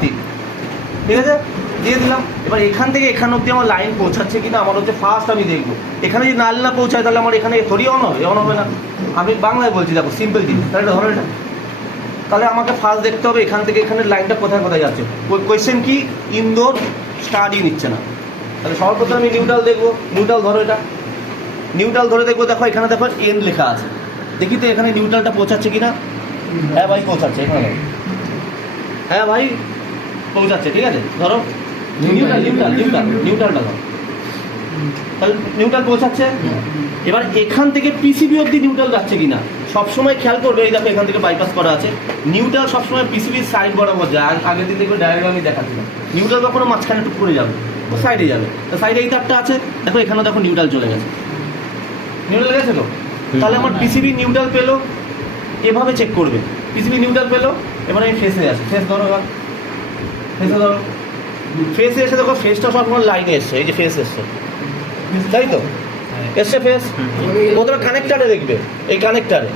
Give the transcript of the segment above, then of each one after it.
Earthing, ঠিক আছে, দিয়ে দিলাম। এবার এখান থেকে এখান অব্দি আমার লাইন পৌঁছাচ্ছে কিনা আমার হচ্ছে ফার্স্ট আমি দেখবো। এখানে যদি নাল না পৌঁছায় তাহলে আমার এখানে থরি অন হবে, অন হবে না। আমি বাংলায় বলছি, দেখো সিম্পল জিনিস, তাহলে এটা ধরো এটা, তাহলে আমাকে ফার্স্ট দেখতে হবে এখান থেকে এখানে লাইনটা কোথায় কোথায় যাচ্ছে। কোয়েশ্চেন কি, ইনডোর স্টাডি নিচ্ছে না, তাহলে সর্বপ্রথম আমি নিউট্রাল দেখবো। নিউট্রাল ধরো এটা, নিউট্রাল ধরে দেখবো, দেখো এখানে দেখো এন লেখা আছে, দেখি তো এখানে নিউট্রালটা পৌঁছাচ্ছে কিনা। হ্যাঁ ভাই পৌঁছাচ্ছে, এখানে হ্যাঁ ভাই পৌঁছাচ্ছে, ঠিক আছে। ধরো নিউট্রাল নিউট্রাল নিউট্রাল নিউট্রালটা ধরো, তাহলে নিউট্রাল পৌঁছাচ্ছে। এবার এখান থেকে পিসিবি অব্দি নিউট্রাল যাচ্ছে কিনা সবসময় খেয়াল করবে। এই দেখো এখান থেকে বাইপাস করা আছে, নিউট্রাল সবসময় পিসিবির সাইড বরাবর যায়। আগের দিন দেখবে ডায়াগ্রাম আমি দেখাচ্ছিলাম, নিউট্রাল কখনো মাঝখানে টুক করে যাবে, ও সাইডে যাবে। তো সাইডে এই তারটা আছে, দেখো এখানে দেখো নিউট্রাল চলে গেছে, নিউট্রাল গেছে তো। তাহলে আমার পিসিবি নিউট্রাল পেলো, এভাবে চেক করবে পিসিবি নিউট্রাল পেলো। এবার আমি ফেসে আসি, ফেস ধরো, এবার ফেসে ধরো, ফেসে এসে দেখো ফেসটা সবসময় লাইনে এসছে, এই যে ফেস এসছে, তাই তো এসছে ফেস। প্রথমে কানেক্টারে দেখবে, এই কানেক্টারে।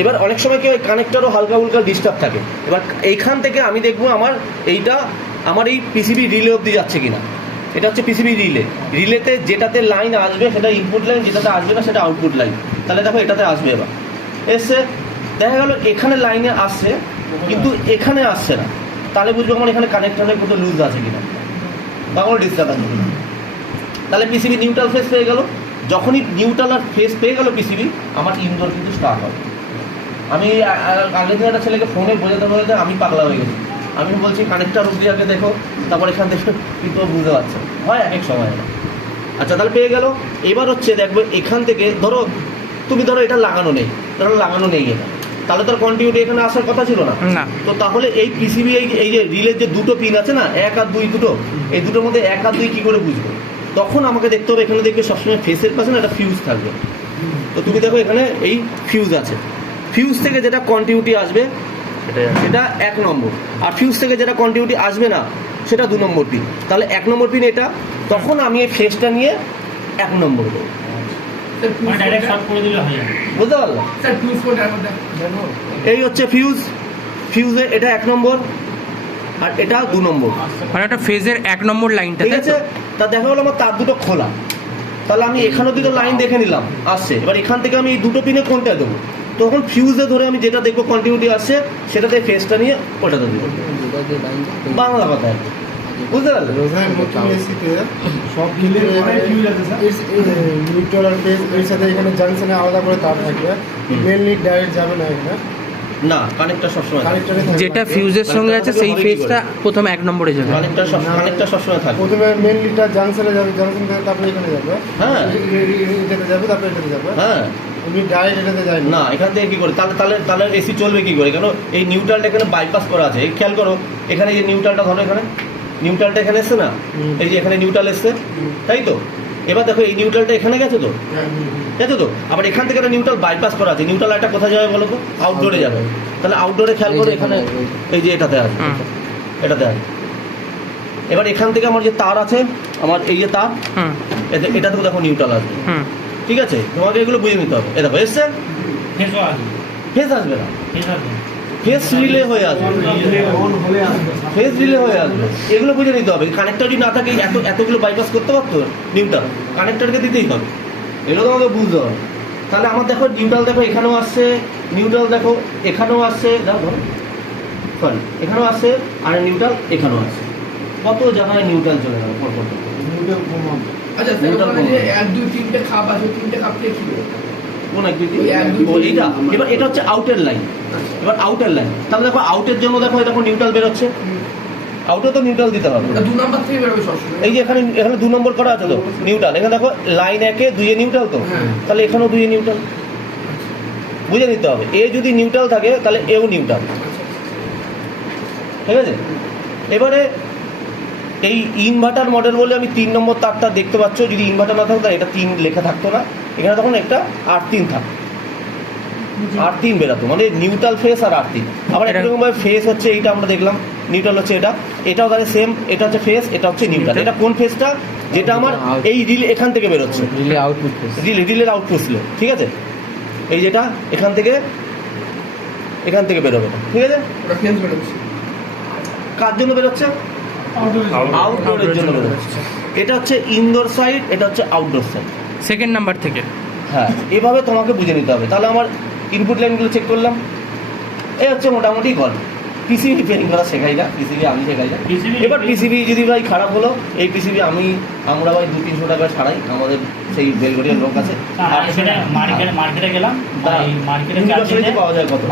এবার অনেক সময় কি হয়, কানেক্টারও হালকা হুলকা ডিস্টার্ব থাকে। এবার এইখান থেকে আমি দেখবো আমার এইটা আমার এই পিসিবি রিলে অবধি যাচ্ছে কিনা। এটা হচ্ছে পিসিবি রিলে, রিলেতে যেটাতে লাইন আসবে সেটা ইনপুট লাইন, যেটাতে আসবে না সেটা আউটপুট লাইন। তাহলে দেখো এটাতে আসবে, এবার এসছে, দেখা গেল এখানে লাইনে আসছে কিন্তু এখানে আসছে না, তাহলে বুঝবো আমার এখানে কানেক্টারের কোথাও লুজ আছে কিনা বা কোনো ডিস্টার্ব আছে কিনা। তাহলে পিসিবি নিউট্রাল ফেস পেয়ে গেল। যখনই নিউট্রাল আর ফেস পেয়ে গেল পিসিবি, আমার ইনডোর কিন্তু স্টার্ট হবে। আমি আগে থেকে একটা ছেলেকে ফোনে বোঝাতে বোঝাতে আমি পাগলা হয়ে গেছি। আমি বলছি কানেক্টার অব্দি আগে দেখো, তারপর এখান থেকে কিন্তু বুঝতে পারছে, হয় এক এক সময়। আচ্ছা তাহলে পেয়ে গেল। এবার হচ্ছে দেখবে এখান থেকে ধরো তুমি ধরো এটা লাগানো নেই, ধরো লাগানো নেই এটা, তাহলে তার কন্টিনিউটি এখানে আসার কথা ছিল না। তো তাহলে এই পিসিবি এই যে রিলের যে দুটো পিন আছে না, 1 আর 2 দুটো, এই দুটোর মধ্যে 1 আর 2 কী করে বুঝবো? তখন আমাকে দেখতে হবে এখানে দেখবে সবসময় ফেসের পাশে না একটা ফিউজ থাকবে। তো তুমি দেখো এখানে এই ফিউজ আছে, ফিউজ থেকে যেটা কন্টিনিউটি আসবে সেটা 1 নম্বর, আর ফিউজ থেকে যেটা কন্টিনিউটি আসবে না সেটা 2 নম্বর পিন। তাহলে 1 নম্বর পিন এটা, তখন আমি এই ফেসটা নিয়ে 1 নম্বর দেবো। বুঝতে পারলাম? এই হচ্ছে ফিউজ, ফিউজে এটা 1 নম্বর আর এটা 2 নম্বর, মানে একটা ফেজের 1 নম্বর লাইনটা, ঠিক আছে। তা দেখা গেলো আমার তার দুটো খোলা, তাহলে আমি এখানেও দুটো লাইন দেখে নিলাম আসছে। এবার এখান থেকে আমি এই দুটো পিনে কোনটা দেবো, তখন ফিউজে ধরে আমি যেটা দেখবো কন্টিনিউটি আসছে সেটাতে ফেসটা নিয়ে ওটাতে দেবো। বাংলা কথা, বুঝতে পারলে? সব মিলে নিউট্রাল আর ফেজ এর সাথে এখানে জাংশনে আলাদা করে তার থাকবে, মেইনলি ডাইরেক্ট যাবে না এখানে, না কানেক্টর সবসময় যেটা ফিউজের সঙ্গে আছে সেই ফেজটা প্রথম 1 নম্বরে যাবে, কানেক্টর সবসময় থাকবে। প্রথমে মেইনলিটা জাংশনে যাবে, জাংশন থেকে তারপরে এখানে যাবে, হ্যাঁ এটাতে যাবে, তারপরে এটাতে যাবে, হ্যাঁ। তুমি ডাইরেক্ট এটাতে যাই না, এখান থেকে কি করে তাহলে তাহলে তাহলে এসি চলবে কি করে? কেন এই নিউট্রালটা এখানে বাইপাস করা আছে। এই খেয়াল করো এখানে এই নিউট্রালটা ধরো, এখানে নিউট্রালটা এখানে এসছে না, এই যে এখানে নিউট্রাল এসছে, তাই তো। এবার দেখো এই নিউট্রালটা এখানে গেছে তো, গেছে তো। আবার এখান থেকে একটা নিউট্রাল বাইপাস করা আছে, নিউট্রাল একটা কোথায় যাবে বলো তো? আউটডোরে যাবে। তাহলে আউটডোরে খেয়াল করো এখানে এই যে এটাতে আছে, এটাতে আছে। এবার এখান থেকে আমার যে তার আছে, আমার এই যে তার, এটা থেকে দেখো নিউট্রাল আসবে, ঠিক আছে। তোমাকে এগুলো বুঝে নিতে হবে। এ দেখো এসছে, ফেস আসবে না, ফেস রিলে হয়ে আসবে, ফেস রিলে হয়ে আসবে। এগুলো বুঝে নিতে হবে। কানেক্টর যদি না থাকে এতগুলো বাইপাস করতে পারতো নিউট্রাল, কানেক্টরকে দিতেই হবে। এগুলো তোমাকে বুঝতে হবে। তাহলে আমার দেখো নিউট্রাল দেখো এখানেও আসছে, নিউট্রাল দেখো এখানেও আসছে, দেখো সরি এখানেও আসছে, আর নিউট্রাল এখানেও আসছে। কত জায়গায় নিউট্রাল চলে গেল পরপর। আচ্ছা এক দুই তিনটে খাপ আছে, তিনটে খাপ থেকে কি এইটা। এবার এটা হচ্ছে আউটের লাইন, এবার আউটের লাইন। তাহলে দেখো আউটের জন্য দেখো দেখো নিউট্রাল বেরোচ্ছে, আউটে তো নিউট্রাল দিতে হবে। 2 নম্বর থেকে বেরোবে সবসময়। এই যে এখানে 2 নম্বর করা আছে তো নিউট্রাল, এখানে দেখো লাইন 1 এ 2 এ নিউট্রাল তো, তাহলে এখানেও 2 এ নিউট্রাল। বুঝে নিতে হবে, এ যদি নিউট্রাল থাকে তাহলে এও নিউট্রাল, ঠিক আছে। এবারে এই ইনভার্টার মডেল বলে আমি 3 নম্বর তারটা দেখতে পাচ্ছ, যদি ইনভার্টার না থাকতো তাহলে এটা 3 লেখা থাকতো না, এখানে তখন একটা R3 থাকতো, R3 বেরাতো, মানে নিউট্রাল ফেস আর R3। আবার এরকমভাবে ফেস হচ্ছে এইটা আমরা দেখলাম, নিউট্রাল হচ্ছে এটা, এটাও তাহলে সেম, এটা হচ্ছে ফেস, এটা হচ্ছে নিউট্রাল। এটা কোন ফেসটা? যেটা আমার এই রিলে এখান থেকে বেরোচ্ছে, রিলে আউটপুট ফেজ, রিলের আউটপুট ছিল, ঠিক আছে। এই যেটা এখান থেকে বেরোবে, ঠিক আছে। কার জন্য বেরোচ্ছে? আউটডোরের জন্য বেরোচ্ছে। এটা হচ্ছে ইনডোর সাইড, এটা হচ্ছে আউটডোর সাইড। সেকেন্ড নাম্বার থেকে। হ্যাঁ, এভাবে তোমাকে বুঝে নিতে হবে। তাহলে আমার ইনপুট লাইনগুলো চেক করলাম, এই হচ্ছে মোটামুটি গল্প। পিসিবি রিপেয়ারিং করা শেখাই না, পিসিবি আমি শেখাই না। এবার পিসিবি যদি ভাই খারাপ হলো, এই পিসিবি আমরা ভাই 200-300 টাকা ছাড়াই, আমাদের সেই বেলগড়িয়ার লোক আছে। আর সেটা মার্কেটে গেলাম, মার্কেটে ইউনিভার্সিটি পাওয়া যায় কত?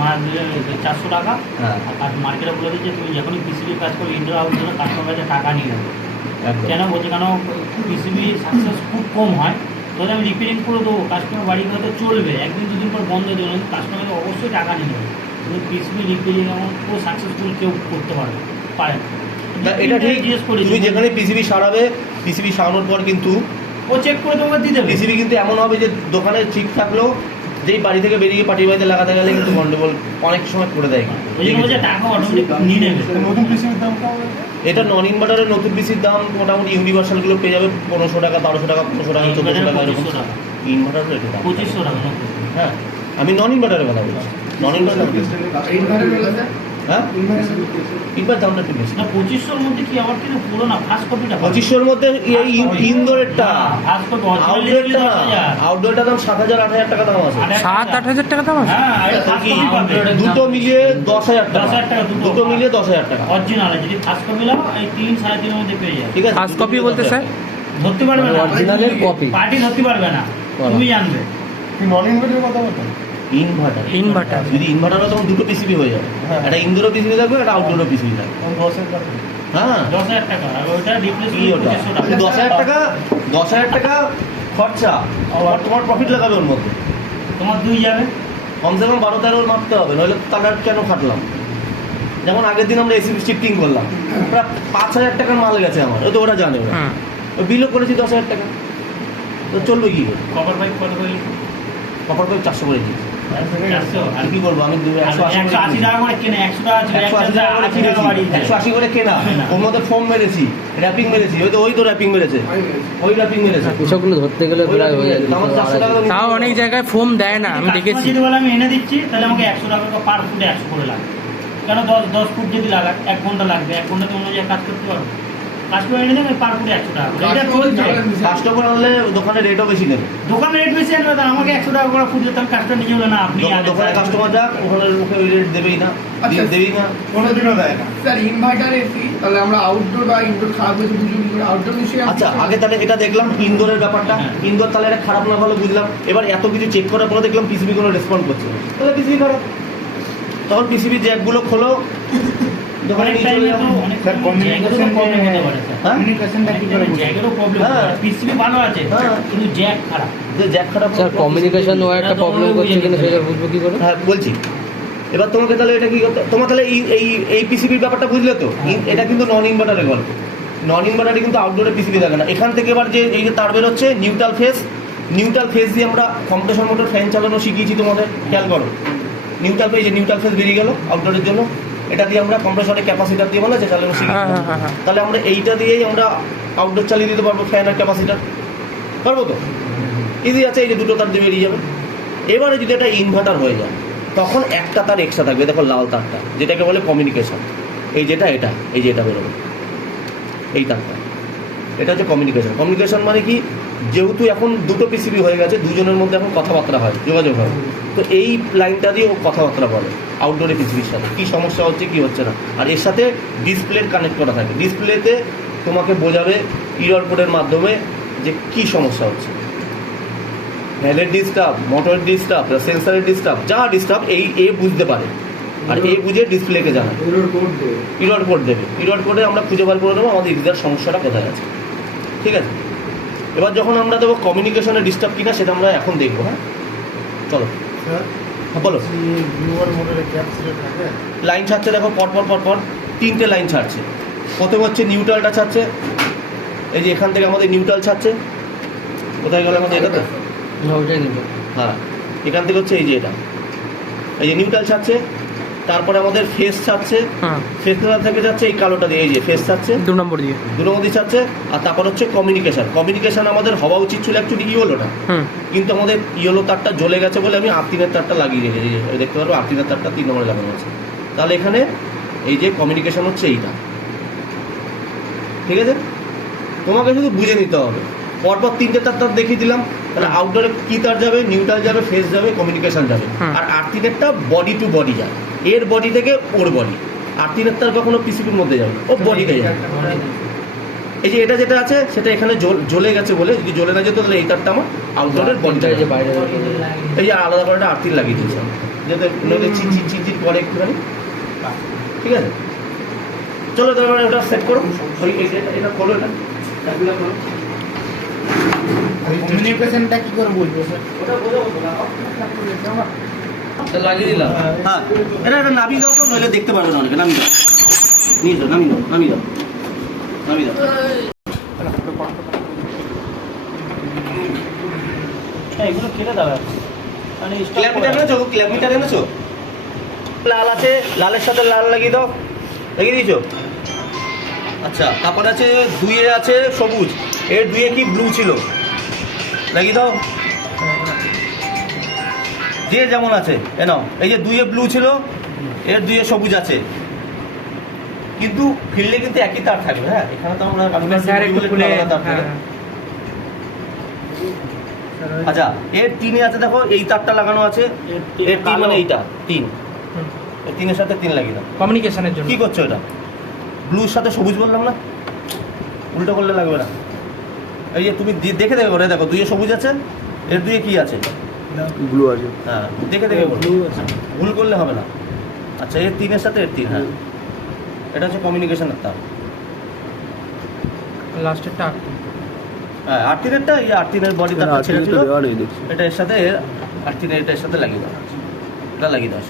400 টাকা। হ্যাঁ, আর মার্কেটে বলে দিচ্ছে তুমি যখনই পিসিবি কাজ করো ইনডোর আউটডোর কাস্টমার কাছে টাকা নিয়ে নেবে। একদম। কেন বলছে, কেন পিসিবি সাকসেস খুব কম হয়, তাহলে আমি রিপেয়ারিং করে দেবো, কাস্টমার বাড়ি হয়তো চলবে, একদিন দুদিন পর বন্ধ দেবো, কিন্তু কাস্টমারকে অবশ্যই টাকা নিয়ে নেবে। কিন্তু পিসিবি রিপেয়ারিং এমন খুব সাকসেসফুল কেউ করতে পারে না, এটা ঠিক। জিজ্ঞেস করি তুমি যেখানে পিসিবি সারাবে, পিসিবি সারানোর পর কিন্তু ও চেক করে তোমাকে দিয়ে দেবে। পিসিবি কিন্তু এমন হবে যে দোকানে ঠিক থাকলেও যেই বাড়ি থেকে বেরিয়ে পার্টির বাড়িতে লাগাতে গেলে কিন্তু গন্ডগোল অনেক সময় করে দেয়। ওই জন্য বলছে টাকা অটোমেটিক নিয়ে নেবে। নতুন পিসিবির দাম কম হবে। এটা নন ইনভার্টারের নতুন পিসির দাম মোটামুটি ইউনিভার্সালগুলো পেয়ে যাবে 1500 টাকা, 1300 টাকা, 1500 টাকা, 1400 টাকা এরকম। 2500 টাকা। ইনভার্টারের রেটে দাম 2500 টাকা নতুন। হ্যাঁ, আমি নন ইনভার্টারের কথা বলছি। নন ইনভার্টার হ্যাঁ, ইনভার্টার দামটা একটু বেশি। না 2500 মধ্যে কি আবার কিন্তু পুরো না ফার্স্ট কপিটা 2500-র মধ্যে এই ইনডোরেরটা, ফার্স্ট কপি আউটডোরটা না, আউটডোরটার দাম 7,000-8,000 টাকা দাম আছে। 7-8 হাজার টাকা দাম আছে। হ্যাঁ এটা ফার্স্ট কপি পাবে। দুটো মিলিয়ে 10,000 টাকা। 10,000 টাকা দুটো মিলিয়ে 10,000 টাকা। অরিজিনাল যদি ফার্স্ট কপি নাও এই 3-3.5 এর মধ্যে পেয়ে যাবে। ঠিক আছে, ফার্স্ট কপি বলতে স্যার ধরতে পারবে না, অরিজিনালের কপি পার্টি ধরতে পারবে না, তুমি জানবে। কি নন ইনভার্টারের কথা বলতেন? ইনভার্টার যদি ইনভার্টার হয় তখন দুটো পিসিবি হয়ে যাবে। হ্যাঁ। একটা ইনডোরও পিসিবি থাকবে, একটা আউটডোরও পিসিবি থাকবে। 10,000 টাকা। হ্যাঁ, 10,000 টাকা আর ওটা রিপ্লেস কি ওটা? 10,000 টাকা, 10,000 টাকা খরচা, আর তোমার প্রফিট লাগাবে ওর মধ্যে। তোমার দুই যাবে। কমসে কম 12-13 মারতে হবে, নইলে তাহলে আর কেন খাটলাম? যেমন আগের দিন আমরা এসি শিফটিং করলাম, প্রায় 5,000 টাকার মাল গেছে আমার, ওই তো ওরা জানে। হুম। ওই বিলও করেছি 10,000 টাকা, তো চলবে কি করে? কভার পাইপ কত করে? কপার করে 400 করে দিয়েছি। 400 আর কি করবো আমি? 180 টাকা করে কিনে 100 টাকা ছিল, 180 টাকা করে 80 টাকা বাড়িয়ে দিয়েছে। 180 করে কেনা, ওর মধ্যে ফোম মেরেছি, র্যাপিং মেরেছি, ওই তো র্যাপিং মেরেছে, ওই র্যাপিং মেরেছে। এসবগুলো ধরতে গেলে ওই wrapping মেরেছে। আমার 400 টাকা নিতে তাও হবে। অনেক জায়গায় ফোম দেয় না, আমি কাস্টমার দেখেছি। যদি বলে আমি এনে দিচ্ছি, তাহলে আমাকে 100 টাকা করে পার ফুটে 100 করে লাগবে। কেন 10 ফুট যদি লাগায় 1 ঘন্টা লাগবে, 1 ঘন্টা তো অন্য জায়গায় কাজ করতে পারবো। কাস্টমার এনে দেবে পার ফুটে 100 টাকা করে। এটা চলছে। কাস্টমার হলে দোকানে রেটও বেশি নেবে। দোকানে রেট বেশি আনবে, তাহলে আমাকে 100 টাকা করে ফুট দিতাম, কাস্টমার নিজে বলে না আপনি আনেন। দোকানে কাস্টমার যাক, ওখানে মুখে ওই রেট দেবেই না, দেবেই না। কোনোদিনও দেয় না। স্যার ইনভার্টার এসি, তাহলে আমরা আউটডোর বা ইনডোর খারাপ হয়েছে বুঝুন কি করে আউটডোর নিশ্চয়ই আচ্ছা, আগে তাহলে এটা দেখলাম ইনডোরের ব্যাপারটা। ইনডোর তাহলে এটা খারাপ না ভালো বুঝলাম। এবার এত কিছু চেক করার পরে দেখলাম পিসিবি কোনো রেসপন্ড করছে না, তাহলে পিসিবি খারাপ। তখন পিসিবি জ্যাকগুলো খোলো, দোকানে অনেক নিয়ে চলে টাইমে যাও। তো অনেক স্যার, জায়গারও প্রবলেম হতে পারে স্যার। হ্যাঁ? কমিউনিকেশনটা কি করে বুঝবেন? জায়গারও প্রবলেম হ্যাঁ। পিসিবি ভালো আছে হ্যাঁ। কিন্তু জ্যাক খারাপ। যে জ্যাক খারাপ স্যার কমিউনিকেশন ও একটা প্রবলেম করছে কিনা সেটা বুঝবো কি করে? হ্যাঁ বলছি। এবার তোমাকে তাহলে এটা কি করতে, তোমার তাহলে এই পিসিবির ব্যাপারটা বুঝলে তো? এটা কিন্তু নন ইনভার্টারের গল্প। নন ইনভার্টারে কিন্তু আউটডোরে পিসিবি থাকে না। এখান থেকে এবার যে এই যে তার বেরোচ্ছে নিউট্রাল ফেস দিয়ে আমরা কম্প্রেসর মোটর ফ্যান চালানো শিখিয়েছি তোমাদের, খেয়াল করো। নিউট্রাল ফেস বেরিয়ে গেল আউটডোরের জন্য, এটা দিয়ে আমরা কম্প্রেসরের ক্যাপাসিটার দিয়ে বলে যে চালানো শিখি। হ্যাঁ, হ্যাঁ, হ্যাঁ। তাহলে আমরা এইটা দিয়েই আমরা আউটডোর চালিয়ে দিতে পারবো, ফ্যান আর ক্যাপাসিটার, পারবো তো? ইজি আছে, এই যে দুটো তার দিয়ে বেরিয়ে যাবে। এবারে যদি এটা ইনভার্টার হয়ে যায়, তখন একটা তার এক্সট্রা থাকবে, দেখো লাল তারটা, যেটাকে বলে কমিউনিকেশন। এই যেটা এই যে এটা বেরোবে, এই তারটা, এটা হচ্ছে কমিউনিকেশন মানে কি? যেহেতু এখন দুটো পিসিবি হয়ে গেছে, দুজনের মধ্যে এখন কথাবার্তা হয়, যোগাযোগ হয়, তো এই লাইনটা দিয়ে ও কথাবার্তা বলে আউটডোরে পিসিবির সাথে, কী সমস্যা হচ্ছে কী হচ্ছে না। আর এর সাথে ডিসপ্লের কানেক্ট করা থাকে, ডিসপ্লেতে তোমাকে বোঝাবে ইউআর কোডের মাধ্যমে যে কী সমস্যা হচ্ছে, ভ্যালের ডিস্টার্ব, মোটরের ডিস্টার্ব, সেন্সারের ডিস্টার্ব, যা ডিস্টার্ব এ বুঝতে পারে, আর এ বুঝে ডিসপ্লেকে জানায়, ইউআর কোড দেবে। ইউআর কোডে আমরা খুঁজে বার করে দেবো আমাদের এক্সাক্ট সমস্যাটা কোথায় আছে। ঠিক আছে, এবার যখন আমরা দেবো কমিউনিকেশনে ডিস্টার্ব কিনা সেটা আমরা এখন দেখবো। হ্যাঁ চলো, স্যার, হ্যাঁ বলো। ভিউয়ার মোটরে ক্যাপসুলেট থাকে। লাইন ছাড়ছে, দেখো পরপর 3টে লাইন ছাড়ছে। প্রথম হচ্ছে নিউট্রালটা ছাড়ছে, এই যে এখান থেকে আমাদের নিউট্রাল ছাড়ছে, কোথায় গেল আমাদের এটা? তো না ওইটাই নেবে। হ্যাঁ, এখান থেকে হচ্ছে এই যে এটা, এই যে নিউট্রাল ছাড়ছে, তারপরে আমাদের ফেস ছাড়ছে, হ্যাঁ, ফেস থেকে যাচ্ছে এই কালোটা দিয়ে, এই যে ফেস ছাড়ছে 2 নম্বর দিয়ে। দুটো মধ্যে ছাড়ছে। আর তারপর হচ্ছে কমিউনিকেশন আমাদের হওয়া উচিত ছিল অ্যাকচুয়ালি ইয়েলোটা, হুম। কিন্তু আমাদের ইয়েলো তারটা জ্বলে গেছে বলে আমি R3-এর তারটা লাগিয়ে রেখেছি, দেখতে পারবো R3-এর তারটা 3 নম্বরে লাগানো আছে। তাহলে এখানে এই যে কমিউনিকেশন হচ্ছে এইটা, ঠিক আছে, তোমাকে শুধু বুঝে নিতে হবে। পরপর 3টে তার দেখিয়ে দিলাম, তাহলে আউটডোরে কি তার যাবে, নিউট্রাল যাবে, ফেস যাবে, কমিউনিকেশন যাবে। আর আর্থিনেরটা বডি টু বডি যায়, এর বডি থেকে ওর বডি। আর্থিনের তার কখনো পিসিবির মধ্যে যাবে, ও বডিতে যাবে। এই যে এটা যেটা আছে সেটা এখানে জ্বলে গেছে বলে, যদি জ্বলে না যেত তাহলে এই তারটা আমার আউটডোরের বডিটা যে বাইরে এই যে আলাদা করে একটা আর্থিন লাগিয়ে দিয়েছে যাতে নইলে চিনচিন করে একটুখানি। ঠিক আছে, চলো তারপরে ওটা সেট করো। এটা খোলো, এটা খোলো। কমিউনিকেশনটা কি করে বলবো স্যার? ওটা বোঝাবো না, লাগিয়ে দিলাম। হ্যাঁ এটা নামিয়ে দাও তো, নইলে দেখতে পারবে না অনেকে। নামিয়ে দাও, নিয়ে যাও, নামিয়ে দাও। হ্যাঁ, এগুলো কেটে দেবে। মানে ক্ল্যামিটার এনেছো? ক্ল্যামিটার এনেছো? লাল আছে, লালের সাথে লাল লাগিয়ে দাও। লাগিয়ে দিয়েছো? আচ্ছা, তারপর আছে 2 আছে সবুজ, এর 2 কি ব্লু ছিল, লাগিয়ে দাও। যে যেমন আছে এ নাও, এই যে 2 ব্লু ছিল, এর 2 সবুজ আছে, কিন্তু ফিল্ডে কিন্তু একই তার থাকবে। হ্যাঁ, এখানে তো আমরা স্যার একটু খুলে, আলাদা তার থাকবে। হ্যাঁ। আচ্ছা, এর 3 আছে, দেখো এই তারটা লাগানো আছে, এর 3 মানে এইটা 3, এর 3-এর সাথে 3 লাগিয়ে দাও। কমিউনিকেশনের জন্য কি করছো এটা? ব্লুর সাথে সবুজ বললাম না, উল্টো করলে লাগবে না। এই যে তুমি দেখে দেখে করে দেখো, 2 সবুজ আছে, এর 2 কি আছে, ব্লু আছে। হ্যাঁ দেখে দেখে করো, ভুল করলে হবে না। আচ্ছা, এর 3-এর সাথে এর 3, হ্যাঁ এটা হচ্ছে কমিউনিকেশনের তার। লাস্টেরটা হ্যাঁ, 8-3-এরটা, এই 8-3-এর বডি তারটা ছেড়ে ছিল, এটা এর সাথে এটার সাথে লাগিয়ে দাও। এটা লাগিয়ে দাও,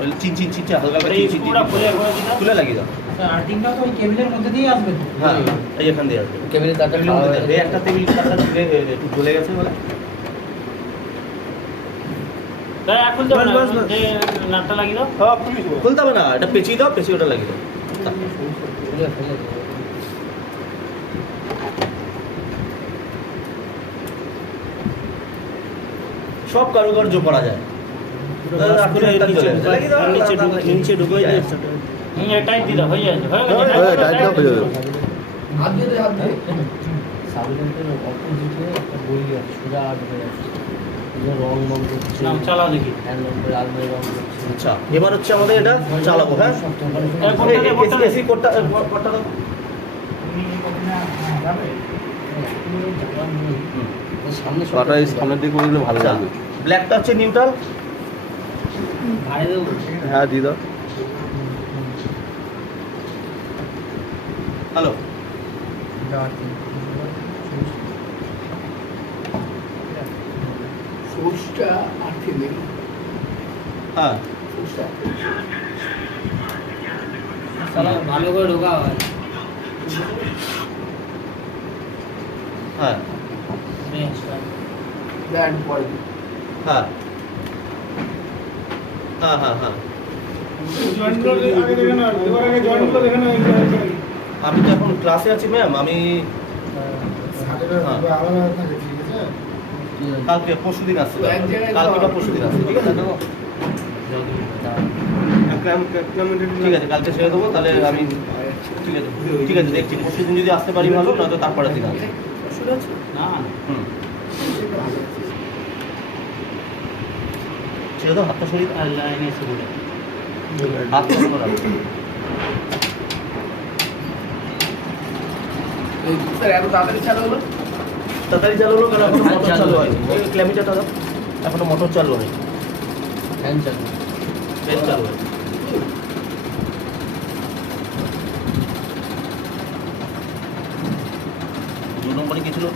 ওই চিনচে হালকা করে চিনচিন তুলে লাগিয়ে দাও। আর্টিংটা তো ওই কেবিলের মধ্যে দিয়ে আসবে। হ্যাঁ, এই এখান দিয়ে আসবে। কেবিলের তারটা এই একটা টেবিল তারটা একটু ঝুলে গেছে বলে। তাই এখন তো নাটটা লাগিয়ে দাও। খুলতে হবে না, এটা পেঁচিয়ে দাও, পেঁচিয়ে ওটা লাগিয়ে দাও। সব কারুকার্য করা যায়। নিচে ঢুকে যায়, টাইট দিতে হয়ে যাচ্ছে, হয়ে গেছে। হাত দিয়ে দে, হাত দিয়ে। সাবলেন্টের অপোজিটে একটা বই আছে, সোজা ঢুকে যাচ্ছে। রং রং করছে, নাম চালাও দেখি। হ্যান্ড নম্বর আলমারি রং করছে। আচ্ছা, এবার হচ্ছে আমাদের এটা চালাবো। হ্যাঁ, এসি কোডটা দাও। সামনে সামনের দিকে করলে ভালো আচ্ছা, লাগবে। ব্ল্যাকটা হচ্ছে নিউট্রাল। ভাড়ে দেবো। হ্যাঁ দিয়ে দাও। হ্যালো, সবুজটা আটকে নেই, হ্যাঁ সবুজটা ভালো করে ঢোকা হয়। হ্যাঁ ব্যান্ড পরে হ্যাঁ হ্যাঁ হ্যাঁ হ্যাঁ আমি তো এখন ক্লাসে আছি ম্যাম। আমি আলাদা থাকে, ঠিক আছে? কালকে পরশুদিন আসছি, এক জায়গায় কালকে বা পরশুদিন আসছি। ঠিক আছে, ঠিক আছে, কালকে ছেড়ে দেবো। তাহলে আমি ঠিক আছে দেখছি, পরশুদিন যদি আসতে পারি ভালো, নয়তো তারপরে দিন আসছি। না হুম, ছেড়ে দাও, হাতটা সরিয়ে দাও। লাইনে এসে বলে হাতটা সরানো রাখো। স্যার এত তাড়াতাড়ি চালু হলো। তাড়াতাড়ি চালু হলো কেন? এখনো মোটর চালু হয়নি। ওই ক্ল্যামিটারটা দাও, এখনো মোটর চালু হয়নি, ফ্যান চালু। ফ্যান চালু হয়নি। দু নম্বরে কি ছিল?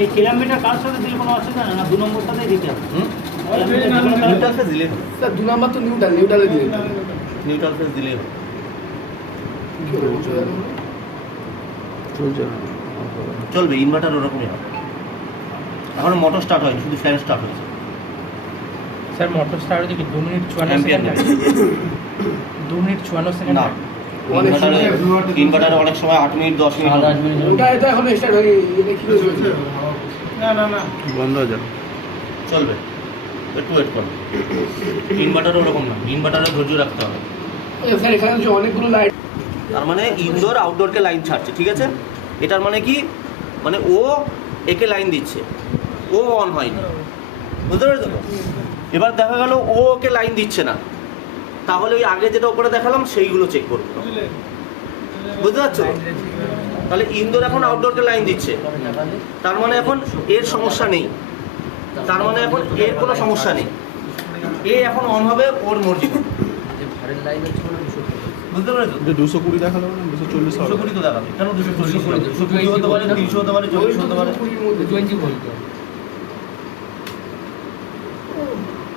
এই কিলোমিটার কার সাথে দিলে কোনো অসুবিধা না, 2 নম্বর সাথেই দিতে হবে। হুম, কিলোমিটার যে কোনো কারণে- নিউট্রাল ফেজ দিলেই হবে। স্যার 2 নাম্বার তো নিউট্রালে দিয়ে দিন। নিউট্রাল ফেজ দিলেই হবে। চলছে না। চলবে, ইনভার্টার ওরকমই হবে। এখন মোটর স্টার্ট হয়নি, শুধু ফ্যান স্টার্ট হয়েছে। স্যার মোটর স্টার্ট হচ্ছে কি 2 মিনিট 54 অ্যাম্পিয়ার সেকেন্ড নেবে। 2 মিনিট 54 সেকেন্ড না, ইনভার্টারে অনেক সময় 8 মিনিট 10 মিনিট সাত হবে। আট মিনিট ওটা তো এখন স্টার্ট হয়ে এটা কি হয়েছে? বন্ধ হয়ে যাবে। চলবে, একটু ওয়েট করো। ইনভার্টার ওরকম না, ইনভার্টারে ধৈর্য রাখতে হবে। স্যার এখানে যে অনেকগুলো লাইট তার মানে ইনডোর আউটডোরকে লাইন ছাড়ছে, ঠিক আছে? এটার মানে কি, মানে ও একে লাইন দিচ্ছে, ও অন হয়নি, বুঝতে পেরেছো তো? এবার দেখা গেল ও ওকে লাইন দিচ্ছে না, তাহলে ওই আগে যেটা ওপরে দেখালাম সেইগুলো চেক করবো, বুঝতে পারছো? তাহলে ইনডোর এখন আউটডোরকে লাইন দিচ্ছে, তার মানে এখন এর সমস্যা নেই, তার মানে এখন এর কোনো সমস্যা নেই, এ এখন অন হবে ওর মর্জি, বুঝতে পেরেছো? 220 দেখালো না 240 220 তো দেখাবে, কেন 240? 220 হতে পারে, 300 হতে পারে, 40 হতে পারে। 20 ভোল্ট।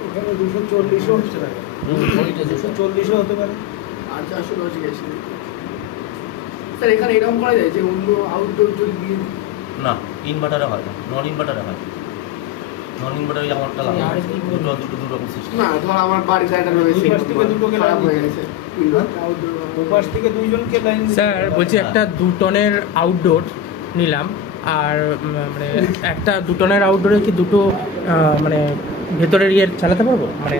ওখানে 240ও হচ্ছে না, 240ও হতে পারে। আর 410 গেছে স্যার। এখানে এরকম করা যায় যে অন্য আউটডোর যদি দিয়ে দিই? না, ইনভার্টারে হয় না, নন ইনভার্টারে হয়। নন ইনভার্টারে আমারটা লাগে দুটো রকম সিস্টেম। না ধর আমার বাড়িতে একটা রয়েছে, দুই পাশ থেকে দুটোকে খারাপ লাইন হয়ে গেছে, আউটডোর ওপাশ থেকে দুইজনকে লাইন স্যার বলছি একটা 2 টনের আউটডোর নিলাম, আর মানে একটা 2 টনের আউটডোরে কি দুটো মানে ভেতরের ইয়ে চালাতে পারবো? মানে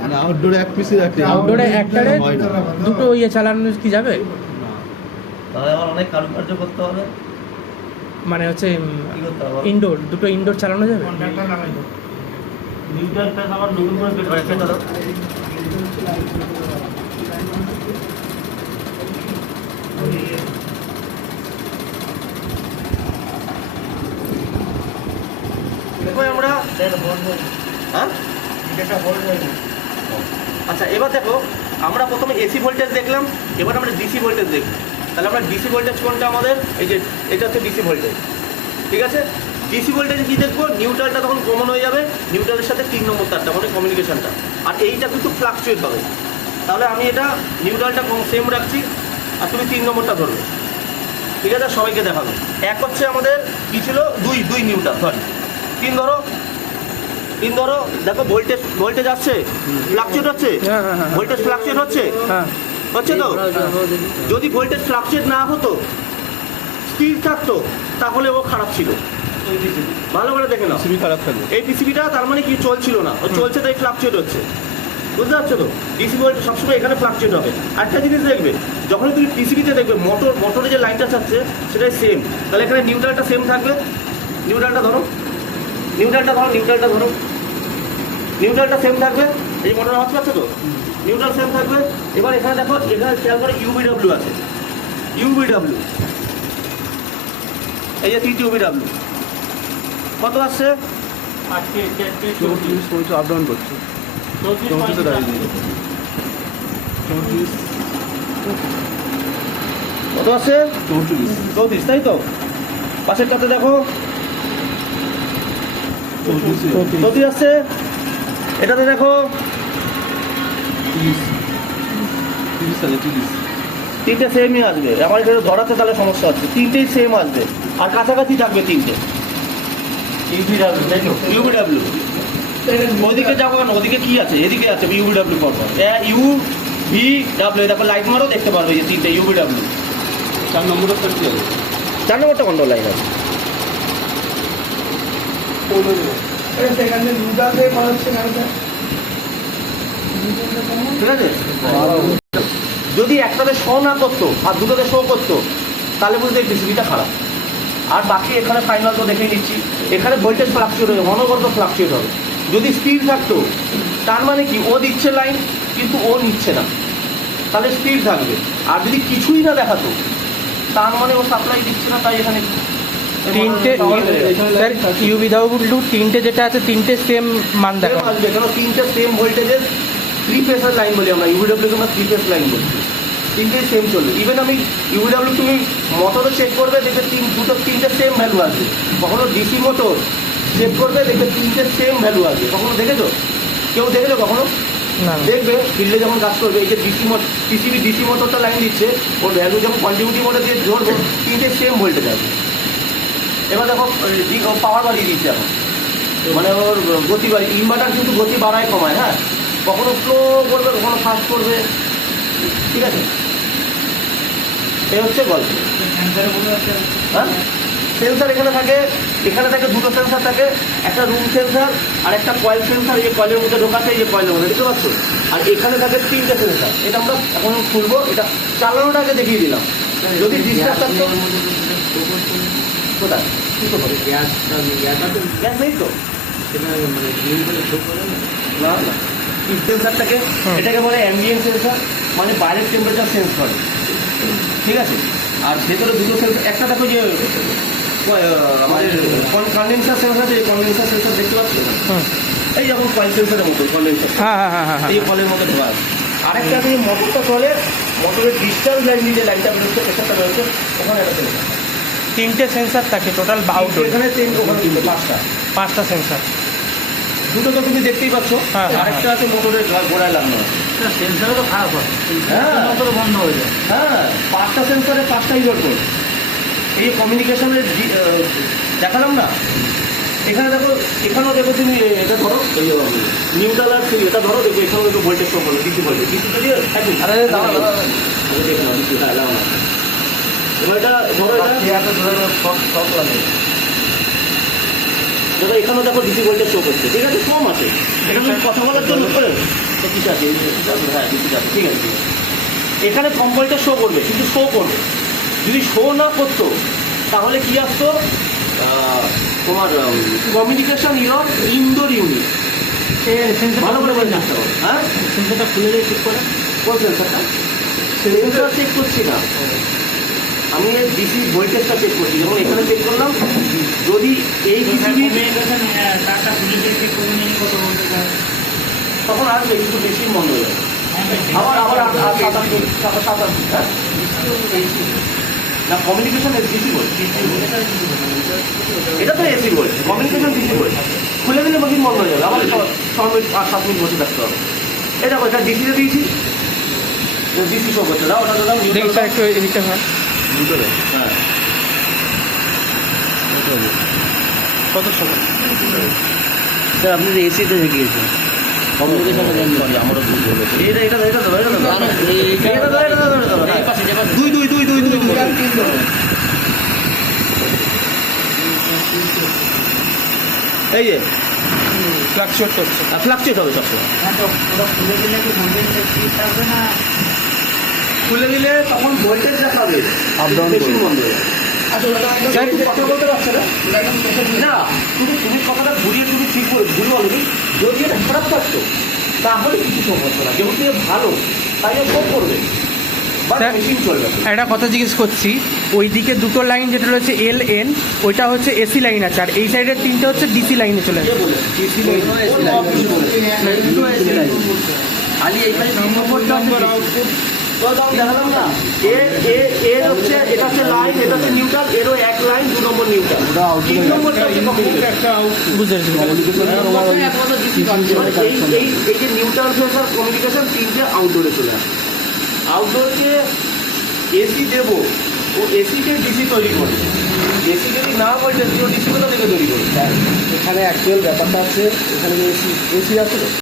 মানে আউটডোরে এক পিসে রাখতে আউটডোরে একটারে হয় না। দুটো ইয়ে চালানো কি যাবে? তাহলে আমার অনেক কারুকার্য করতে হবে। মানে হচ্ছে কি করতে হবে? ইনডোর, দুটো ইনডোর চালানো যাবে? কন্ট্রাক্টর লাগাই দাও, নিউট্রাল প্লাস আবার নতুন করে এবার একটা ধরো। দেখো আমরা হ্যাঁ আচ্ছা, এবার দেখো আমরা প্রথমে এসি ভোল্টেজ দেখলাম, এবার আমরা ডিসি ভোল্টেজ দেখব। তাহলে আমরা ডিসি ভোল্টেজ কোনটা আমাদের, এই যে এটা হচ্ছে ডিসি ভোল্টেজ, ঠিক আছে? ডিসি ভোল্টেজে কী দেখবো, নিউট্রালটা তখন কমন হয়ে যাবে, নিউট্রালের সাথে 3 নম্বর তারটা মানে কমিউনিকেশনটা, আর এইটা কিন্তু ফ্লাকচুয়েট হবে। তাহলে আমি এটা নিউট্রালটা সেম রাখছি, আর তুমি 3 নম্বরটা ধরবে, ঠিক আছে? সবাইকে দেখাবো। এক হচ্ছে আমাদের কী ছিল, দুই নিউট্রাল, সরি 3 ধরো, 3 ধরো। দেখো ভোল্টেজ আসছে, ফ্লাকচুয়েট হচ্ছে, ভোল্টেজ ফ্লাকচুয়েট হচ্ছে, হচ্ছে তো? যদি ভোল্টেজ ফ্লাকচুয়েট না হতো, স্থির থাকতো, তাহলে ও খারাপ ছিল। ভালো করে দেখে নাও, পিসিবি খারাপ থাকবে। এই পিসিবিটা তার মানে কি চলছিল না, ও চলছে তাই ফ্লাকচুয়েট হচ্ছে, বুঝতে পারছো তো? ডিসি ভোল্টেজ সবসময় এখানে ফ্লাকচুয়েট হবে। একটা জিনিস দেখবে, যখনই তুমি পিসিবিতে দেখবে মোটরে যে লাইনটা চাচ্ছে সেটাই সেম, তাহলে এখানে নিউট্রালটা সেম থাকবে। নিউট্রালটা ধরো, নিউট্রালটা সেম থাকবে, এই মোটর আওয়াজ পাচ্ছ তো? নিউট্রাল সেম থাকবে। এবার এখানে দেখো, এখানে খেয়াল করে ইউবিডব্লিউ আছে, ইউবিডব্লিউ, এই যে 3 ইউবিডব্লিউ কত আসছে? আজকে 34 আপ ডাউন করছে 34 দাঁড়িয়ে 34 কত আসছে? 34, তাই তো? পাশেরটাতে দেখো 34 আসছে, এটাতে দেখো 30 তিনটে সেমই আসবে। আমার এটা ধরাতে তাহলে সমস্যা হচ্ছে, তিনটেই সেম আসবে, আর কাছাকাছি থাকবে তিনটে। ইউবিডব্লিউ ওদিকে যাবো কেন, ওদিকে কি আছে, এদিকে আছে ইউবিডব্লিউ পর ইউভিডব্লিউ, দেখো লাইট মারও দেখতে পারবে, যে তিনটে ইউবিডব্লিউ। 4 নম্বরটা কি হবে? 4 নম্বরটা কন্ট্রোল লাইন আছে, সেখানে নিউট্রাল দিয়ে করা হচ্ছে না স্যার? ঠিক আছে? যদি একটাতে শো না করতো আর দুটোতে শো করতো, তাহলে বুঝতে এই পিসিবিটা খারাপ। আর বাকি এখানে ফাইনাল তো দেখেই নিচ্ছি, এখানে ভোল্টেজ ফ্লাকচুয়েট হবে, অনবরত ফ্লাকচুয়েট হবে। যদি স্থির থাকতো, তার মানে কি ও দিচ্ছে লাইন কিন্তু ও নিচ্ছে না, তাহলে স্থির থাকবে। আর যদি কিছুই না দেখাতো, তার মানে ও সাপ্লাই দিচ্ছে না, তাই এখানে তিনটে স্যার ইউবিডব্লিউ তিনটে যেটা আছে, তিনটে সেম মান সেম দেখা আসবে, কেন তিনটে সেম ভোল্টেজের 3 ফেজের লাইন বলি আমরা, ইউবিডব্লিউ আমরা 3 ফেজ লাইন বলি, তিনটেই সেম চলবে। ইভেন আমি ইউবিডব্লিউ তুমি মোটরে চেক করবে, দেখবে তিনটে সেম ভ্যালু আসবে। কখনো ডিসি মোটর চেক করবে, দেখবে তিনটে সেম ভ্যালু আসবে। কখনো দেখেছো, কেউ দেখেছো কখনো? না। দেখবে ফিল্ডে যখন কাজ করবে, এই যে পিসিবি ডিসি মোটরটা লাইন দিচ্ছে, ওর ভ্যালু যখন কন্টিনিউটি মোটর দিয়ে ধরবো, তিনটে সেম ভোল্টেজ আসবে। এবার দেখো পাওয়ার বাড়িয়ে দিচ্ছে এখন, মানে ওর গতি বাড়ি, ইনভার্টার কিন্তু গতি বাড়ায় কমায়, হ্যাঁ, কখনো স্লো করবে, কখনো ফাস্ট করবে, ঠিক আছে? এই হচ্ছে গল্প। হ্যাঁ, সেন্সার এখানে থাকে দুটো সেন্সার থাকে, একটা রুম সেন্সার আর একটা কয়েল সেন্সার। এই কয়েলের মধ্যে ঢোকাচ্ছে, এই যে কয়েলের মধ্যে, দেখতে পাচ্ছ? আর এখানে থাকে 3টে সেন্সার। এটা আমরা এখন খুলবো, এটা চালানোটা আগে দেখিয়ে দিলাম। যদি ডিস্টার্ব থাকতো কোথায় কি তো হবে, গ্যাস নেই তো না না। সেন্সারটাকে এটাকে বলে অ্যাম্বিয়েন্ট সেন্সার, মানে বাইরের টেম্পারেচার সেন্স করে, ঠিক আছে। আর ভেতরে দুটো সেন্সার, একটা দেখো যে আমাদের কনডেন্সার সেন্সার আছে, কনডেন্সার সেন্সার দেখতে পাচ্ছি না, এই যখন কয়েল সেন্সারের মতো কনডেন্সার, হ্যাঁ হ্যাঁ হ্যাঁ হ্যাঁ এই কলের মধ্যে ঢোকা আছে। আরেকটা আছে মোটরটা চলে, মোটরের ডিসচার্জ লাইন দিয়ে যে লাইনটা বেরোচ্ছে, প্রেশারটা বেরোচ্ছে, ওখানে একটা সেন্সার। 3টে সেন্সার থাকে টোটাল আউটডোর, এখানে 3, ওখানে 3, 5টা সেন্সার। দুটো তো তুমি দেখতেই পাচ্ছ। হ্যাঁ, হ্যাঁ, আরেকটা আছে মোটরের গোড়ায় লাগানো। সেন্সারও তো খারাপ হয়, হ্যাঁ মোটর বন্ধ হয়ে যায়। হ্যাঁ, 5টা সেন্সারে 5টাই জোর করে। এই কমিউনিকেশনের দেখালাম না, এখানে দেখো, এখানেও দেখো তুমি এটা ধরো, এই নিউট্রাল আর সিরি, এটা ধরো, দেখো এখানেও দেখো ভোল্টেজ শো করবে, ডিসি ভোল্টেজ, ডিসি যদি এবার এটা ধরো, দেখো এখানেও দেখো ডিসি ভোল্টেজ শো করছে, ঠিক আছে, কম আছে। এটা তুমি কথা বলার জন্য করে তো ঠিক আছে, হ্যাঁ ঠিক আছে, ঠিক আছে। এখানে কম ভোল্টেজ শো করবে, কিন্তু শো করবে। যদি শো না করতো তাহলে কি আসতো, তোমার কমিউনিকেশন ইউনিট, ইনডোর ইউনিট। ভালো করে বলে আসতে হবে। হ্যাঁ, সেন্সারটা খুলে দিয়ে ঠিক করে কোন সেন্সারটা? সেন্সার চেক করছি না আমি, ডিসি ভোল্টেজটা চেক করছি। যেমন এখানে চেক করলাম, যদি এই ডিসিবি তারটা খুলে দিয়ে ঠিক করে নিয়ে কত বলতে পারে, তখন আসবে, কিন্তু বেশি বন্ধ হয়ে যাবে। আবার আবার 7-8 হ্যাঁ না, কমিউনিকেশন ডিসি বল, এটা তো এসি বল, কমিউনিকেশন ডিসি বল। খুলে দিলে মেশিন বন্ধ হয়ে যাবে, আবার 6-7 মিনিট বসে থাকতে হবে। এটা এটা ডিসিতে দিয়েছি, ডিসি শো করছে, দাও ওটা দাও, দেখি স্যার একটু এদিকটা হয় হ্যাঁ কত সময়। স্যার আপনি তো এসিতে দেখিয়েছেন, কমিউনিকেশনে দেন সরি, আমারও ভুল বলেছে। এটা এটা এটা দাও, এটা দাও, না, না, এইটা- এটা দাও, এটা দাও, এটা দাও, এই পাশে, যে পাশে। দুই এই যে ফ্লাকচুয়েট করছে। ফ্লাকচুয়েট হবে সবসময়। হ্যাঁ, তো ওটা খুলে দিলে কি ভোল্টেজটা ঠিক থাকবে না? খুলে দিলে তখন ভোল্টেজ দেখাবে, মেশিন বন্ধ হয়ে যাবে। স্যার, কথা বলতে পারছে না না, তুমি কথাটা ঘুরিয়ে তুমি ঠিক করে ভুল বলবি। যদি এটা খারাপ থাকতো তাহলে কিছু সমস্যা না, যেহেতু এটা ভালো তাই শো করবে, বাট স্যার, মেশিন চলবে। একটা কথা জিজ্ঞেস করছি, ওইদিকে দুটো লাইন যেটা রয়েছে LN, ওইটা হচ্ছে এসি লাইন আছে, আর এই সাইডের 3টে হচ্ছে ডিসি লাইনে চলে কে আসে। বলে? খালি এই পাশে 3 নম্বরটা হচ্ছে তো দাম দেখালাম না, এর হচ্ছে, এটা হচ্ছে লাইন, এটা হচ্ছে নিউট্রাল, এরও 1 লাইন 2 নম্বর নিউট্রাল, 3 নম্বরটা হচ্ছে কমিউনিকেশন। বুঝতে পেরেছি। এই যে নিউট্রাল সেন্সার, কমিউনিকেশন, 3টে আউটডোরে চলে আসে। আউটডোরকে এসি দেবো, ও এসিকে ডিসি তৈরি করবে। এসি যদি না বলছে, ডিসি গুলো থেকে তৈরি করবে। এখানে অ্যাকচুয়াল ব্যাপারটা আছে, এখানে এসি আছে তো,